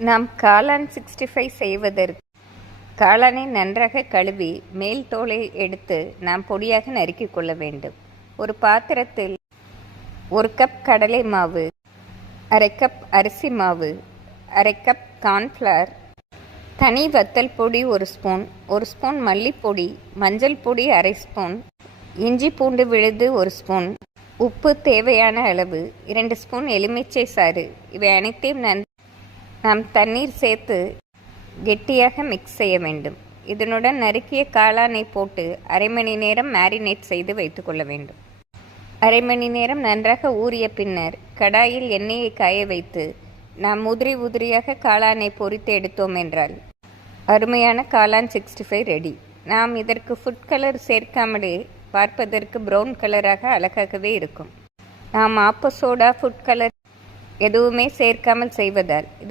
நாம் காளான் 65 செய்வதற்கு காளானை நன்றாக கழுவி மேல் தோலை எடுத்து நாம் பொடியாக நறுக்கிக் கொள்ள வேண்டும். ஒரு பாத்திரத்தில் 1 கப் கடலை மாவு, 1/2 கப் அரிசி மாவு, 1/2 கப் கார்ன்ஃப்ளவர், தனி வத்தல் பொடி 1 ஸ்பூன், 1 ஸ்பூன் மல்லிப்பொடி, மஞ்சள் பொடி 1/2 ஸ்பூன், இஞ்சி பூண்டு விழுது 1 ஸ்பூன், உப்பு தேவையான அளவு, 2 ஸ்பூன் எலுமிச்சை சாறு. இவை அனைத்தையும் நாம் தண்ணீர் சேர்த்து கெட்டியாக மிக்ஸ் செய்ய வேண்டும். இதனுடன் நறுக்கிய காளானை போட்டு 1/2 மணி நேரம் மேரினேட் செய்து வைத்துக்கொள்ள வேண்டும். 1/2 மணி நேரம் நன்றாக ஊறிய பின்னர் கடாயில் எண்ணெயை காய வைத்து நாம் உதிரியாக காளானை பொரித்து எடுத்தோம் என்றால் அருமையான காளான் 65 ரெடி. நாம் இதற்கு ஃபுட் கலர் சேர்க்காமலே பார்ப்பதற்கு ப்ரௌன் கலராக அழகாகவே இருக்கும். நாம் ஆப்ப சோடா, ஃபுட் கலர் எதுவுமே சேர்க்காமல் செய்வதால்